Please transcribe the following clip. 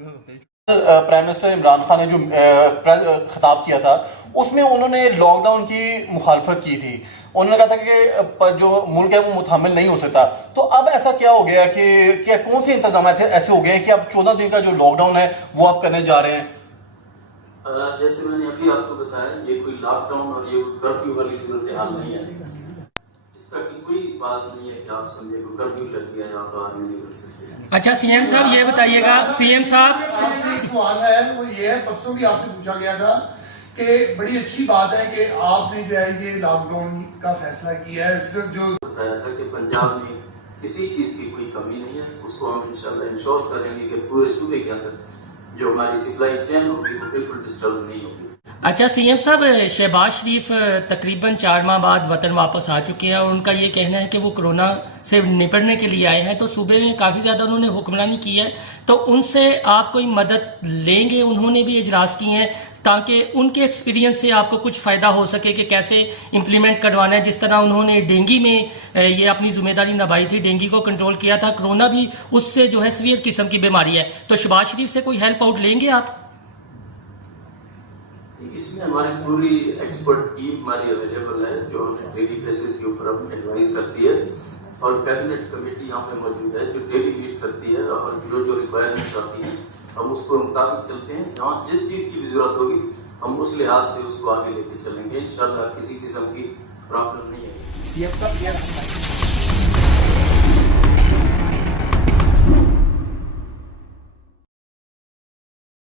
Prime minister Imran Khan ने जो खिताब किया था उसमें उन्होंने लॉकडाउन की मुखालफत की थी। उन्होंने कहा था कि जो मुल्क है वो मुतहम्मिल नहीं हो सकता। तो अब ऐसा क्या हो गया कि क्या कौन से इंतजाम ऐसे हो गए हैं कि अब 14 दिन का जो लॉकडाउन है वो आप करने जा रहे हैं? जैसे मैंने अभी आपको बताया, ये कोई लॉकडाउन और ये कर्फ्यू वाली सूरत हाल नहीं है। इस तरह की कोई बात नहीं है कि आप समझे को कर्फ्यू लग गया या तो आदमी नहीं कर सकते। अच्छा सीएम साहब ये बताइएगा, सीएम साहब एक सवाल है वो ये है, परसों भी आपसे पूछा गया था कि बड़ी अच्छी बात है कि आपने जो है ये लॉकडाउन का फैसला किया है। सिर्फ जो बताया था कि पंजाब में किसी चीज की कोई कमी नहीं है, उसको हम इंशाल्लाह इंश्योर करेंगे कि पूरे सूबे के अंदर जो हमारी सप्लाई चेन होगी वो बिल्कुल डिस्टर्ब नहीं होगी। अच्छा सीएम साहब, शहबाज शरीफ तकरीबन 4 माह बाद वतन वापस आ चुके हैं और उनका ये कहना है कि वो कोरोना से निपटने के लिए आए हैं। तो सूबे में काफ़ी ज़्यादा उन्होंने हुक्मरानी की है, तो उनसे आप कोई मदद लेंगे? उन्होंने भी इजलास किए हैं ताकि उनके एक्सपीरियंस से आपको कुछ फ़ायदा हो सके कि कैसे इम्प्लीमेंट करवाना है। जिस तरह उन्होंने डेंगी में ये अपनी जिम्मेदारी निभाई थी, डेंगी को कंट्रोल किया था, कोरोना भी उससे जो है सीवियर किस्म की बीमारी है। तो शहबाज शरीफ से कोई हेल्प आउट लेंगे आप? इसमें हमारी पूरी एक्सपर्ट टीम हमारी अवेलेबल है जो हमें डेली बेसिस के ऊपर हमें एडवाइस करती है, और कैबिनेट कमेटी यहाँ पे मौजूद है जो डेली मीट करती है और जो रिक्वायरमेंट्स आती हैं हम उसको मुताबिक चलते हैं। जहाँ जिस चीज़ की भी जरूरत होगी हम उस लिहाज से उसको आगे लेके चलेंगे। इंशाल्लाह किसी किस्म की प्रॉब्लम नहीं है। सीएम साहब